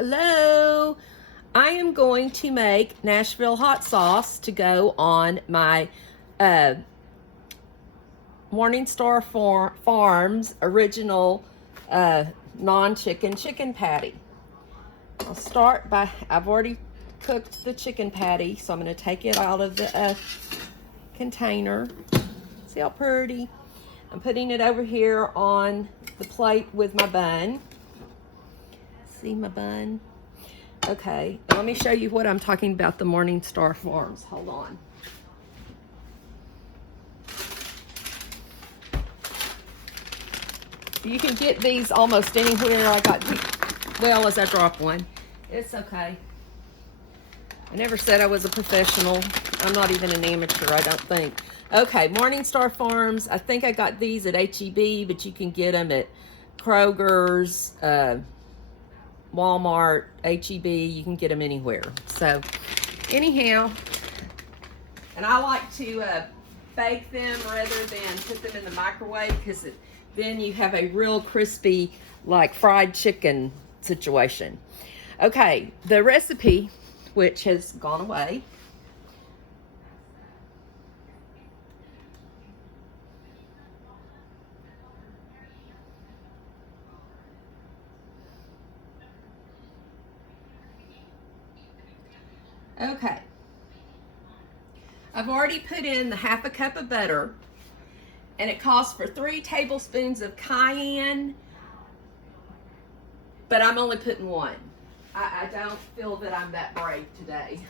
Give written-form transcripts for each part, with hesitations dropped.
Hello. I am going to make Nashville hot sauce to go on my Morningstar Farms original non-chicken chicken patty. I'll start by, I've already cooked the chicken patty, so I'm going to take it out of the container. See how pretty? I'm putting it over here on the plate with my bun. See my bun? Okay, let me show you what I'm talking about, the Morningstar Farms. Hold on. You can get these almost anywhere. I got, well, as I drop one. It's okay. I never said I was a professional. I'm not even an amateur, I don't think. Okay, Morningstar Farms. I think I got these at H-E-B, but you can get them at Kroger's, Walmart, H-E-B. You can get them anywhere. So, anyhow, and I like to bake them rather than put them in the microwave because then you have a real crispy, like fried chicken situation. Okay, the recipe, which has gone away. Okay. I've already put in the half a cup of butter, and it calls for 3 tablespoons of cayenne, but I'm only putting 1. I don't feel that I'm that brave today.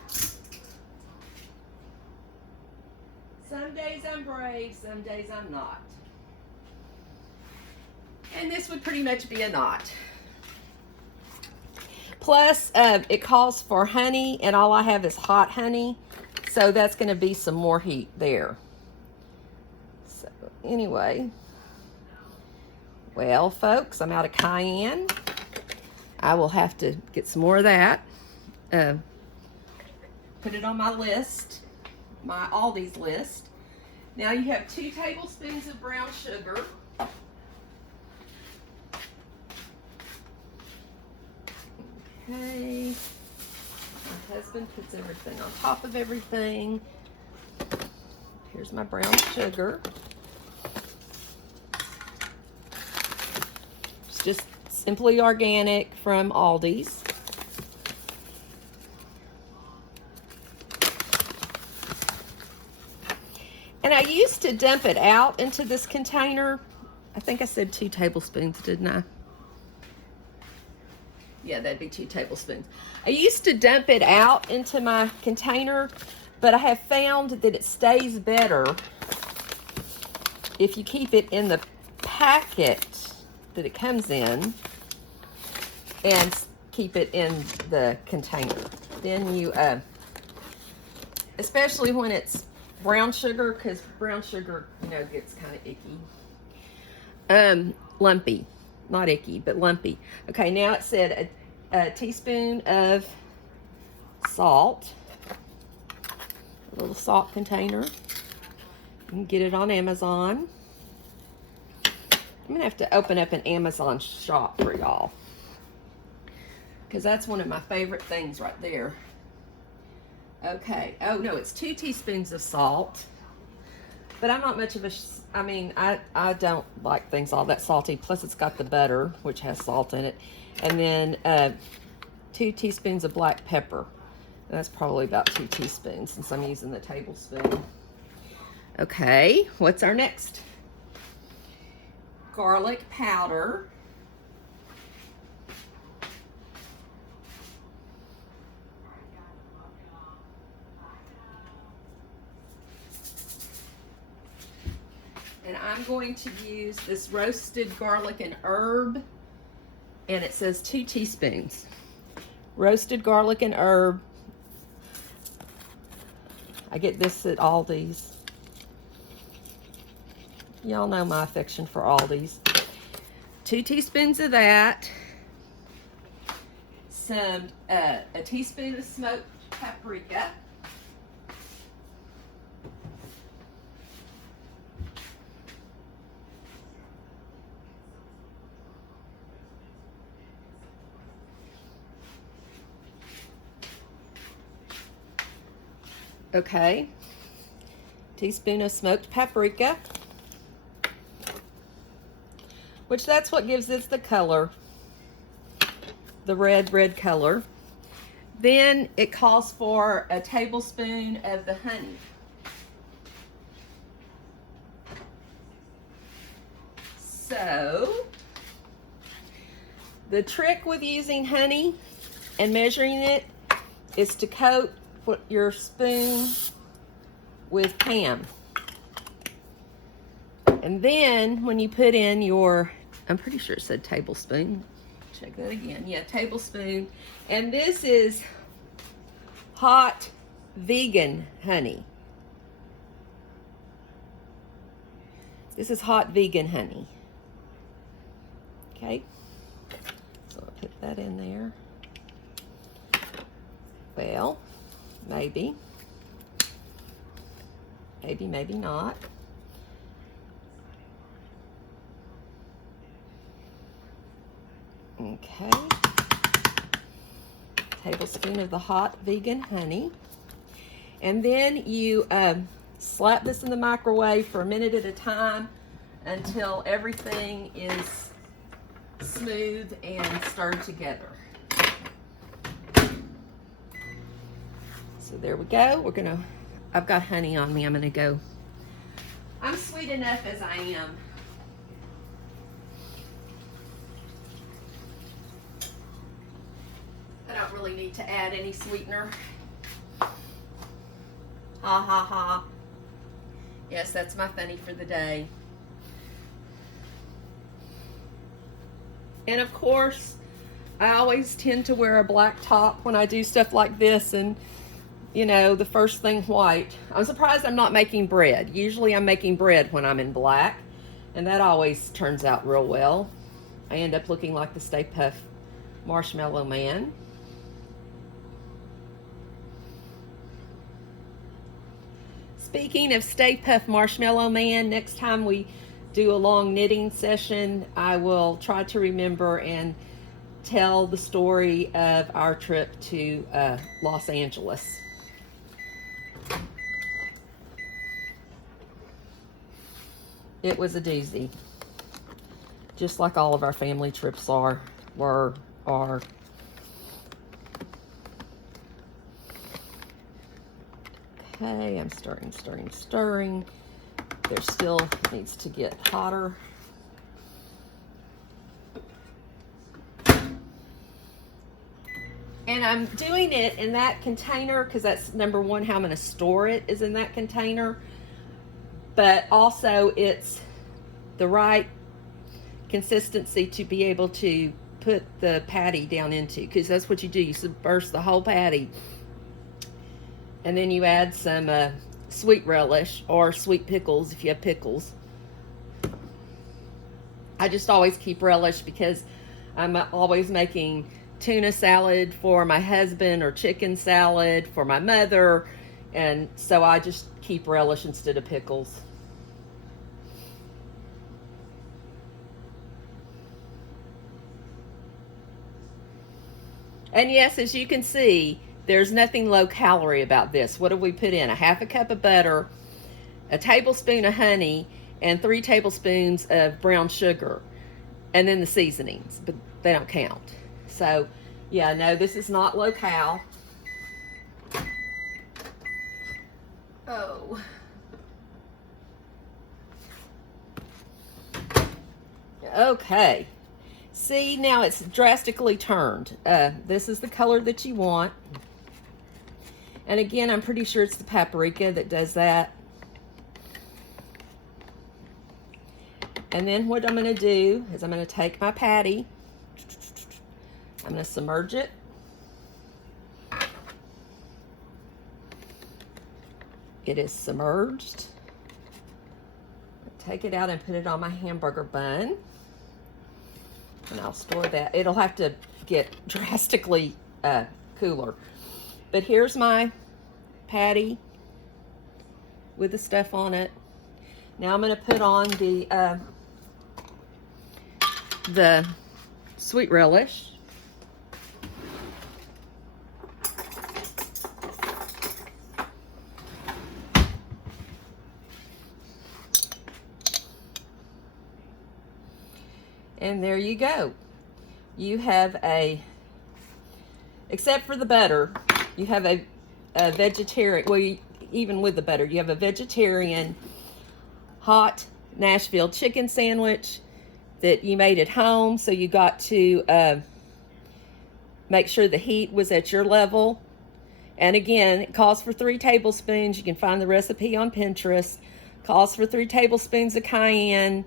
Some days I'm brave, some days I'm not. And this would pretty much be a not. Plus, it calls for honey, and all I have is hot honey. So that's going to be some more heat there. So anyway. Well, folks, I'm out of cayenne. I will have to get some more of that. Put it on my list, my Aldi's list. Now you have 2 tablespoons of brown sugar. Okay. My husband puts everything on top of everything. Here's my brown sugar. It's just simply organic from Aldi's. And I used to dump it out into this container. I think I said 2 tablespoons, didn't I? Yeah, that'd be 2 tablespoons. I used to dump it out into my container, but I have found that it stays better if you keep it in the packet that it comes in and keep it in the container. Then you, especially when it's brown sugar, because brown sugar, you know, gets kind of icky. Lumpy. Not icky, but lumpy. Okay, now it said a teaspoon of salt. A little salt container. You can get it on Amazon. I'm going to have to open up an Amazon shop for y'all, because that's one of my favorite things right there. Okay. Oh, no, it's 2 teaspoons of salt. But I'm not much of a, I mean, I don't like things all that salty. Plus, it's got the butter, which has salt in it. And then 2 teaspoons of black pepper. And that's probably about 2 teaspoons since I'm using the tablespoon. Okay, what's our next? Garlic powder. And I'm going to use this roasted garlic and herb, and it says 2 teaspoons. Roasted garlic and herb. I get this at Aldi's. Y'all know my affection for Aldi's. 2 teaspoons of that. Some, a teaspoon of smoked paprika. Okay. Teaspoon of smoked paprika, which that's what gives it the color, the red color. Then it calls for a tablespoon of the honey. So, the trick with using honey and measuring it is to coat your spoon with Pam. And then when you put in your, I'm pretty sure it said tablespoon. Check that again. Yeah, tablespoon. And this is hot vegan honey. This is hot vegan honey. Okay. So I'll put that in there. Well, maybe. Maybe, maybe not. Okay. Tablespoon of the hot vegan honey. And then you slap this in the microwave for a minute at a time until everything is smooth and stirred together. So there we go. I've got honey on me. I'm sweet enough as I am. I don't really need to add any sweetener. Ha ha ha. Yes, that's my funny for the day. And of course, I always tend to wear a black top when I do stuff like this, and you know, the first thing white. I'm surprised I'm not making bread. Usually I'm making bread when I'm in black, and that always turns out real well. I end up looking like the Stay Puft Marshmallow Man. Speaking of Stay Puft Marshmallow Man, next time we do a long knitting session, I will try to remember and tell the story of our trip to Los Angeles. It was a doozy, just like all of our family trips are. Okay, I'm stirring. There still needs to get hotter. And I'm doing it in that container because that's number one, how I'm going to store it is in that container. But also it's the right consistency to be able to put the patty down into, because that's what you do. You submerge the whole patty. And then you add some sweet relish or sweet pickles if you have pickles. I just always keep relish because I'm always making tuna salad for my husband or chicken salad for my mother, and so I just keep relish instead of pickles. And yes, as you can see, there's nothing low calorie about this. What have we put in? A half a cup of butter, a tablespoon of honey, and 3 tablespoons of brown sugar, and then the seasonings, but they don't count. So yeah, no, this is not low cal. Oh. Okay. See, now it's drastically turned. This is the color that you want. And again, I'm pretty sure it's the paprika that does that. And then what I'm going to do is I'm going to take my patty. I'm going to submerge it. It is submerged. Take it out and put it on my hamburger bun. And I'll store that. It'll have to get drastically cooler. But here's my patty with the stuff on it. Now I'm going to put on the sweet relish. And there you go. You have except for the butter, you have a vegetarian, well, even with the butter, you have a vegetarian hot Nashville chicken sandwich that you made at home. So you got to make sure the heat was at your level. And again, it calls for 3 tablespoons. You can find the recipe on Pinterest. Calls for 3 tablespoons of cayenne.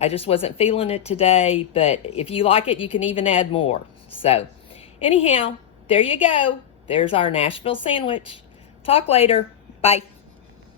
I just wasn't feeling it today, but if you like it, you can even add more. So anyhow, there you go. There's our Nashville sandwich. Talk later. Bye.